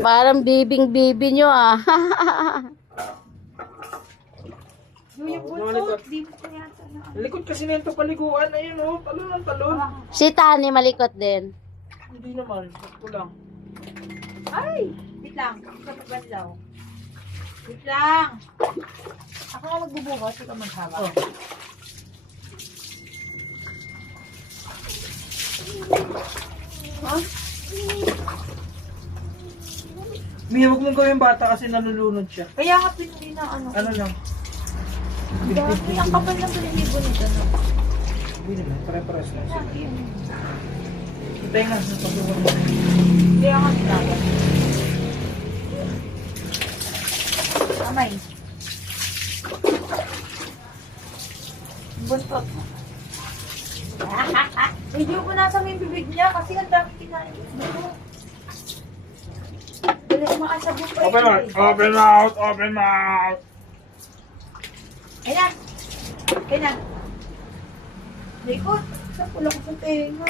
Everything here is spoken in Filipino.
Parang bibing-bibi nyo ah. Yung buntot, di mo ko yata na. Likod kasi nito paliguan. Ayun oh, talon ng talon. Si Tani malikot din. Hindi naman, sakto lang. Ay! Wait lang. Ikaw magbanlaw. Wait lang. Ako nga magbubukas, ikaw maghawak. Oh. Huh? Mia, huwag mong gawin bata kasi nalulunod siya. Kaya nga pinuli na ano. Ano lang? Dami, ang kapal ng balibo nito. No? Hindi naman, pare-pares lang sila. Lagi yun. Hintay nga, sa pagbubuhan mo. Kaya nga ginagawa. Amay. Buntot. Medyo ko nasa may bibig niya kasi ang dami kinain. Dali makasabog pa Open mouth! Open mouth! Open mouth! Ayun na. Ayun na. Likod. Saan pula ko sa tenga?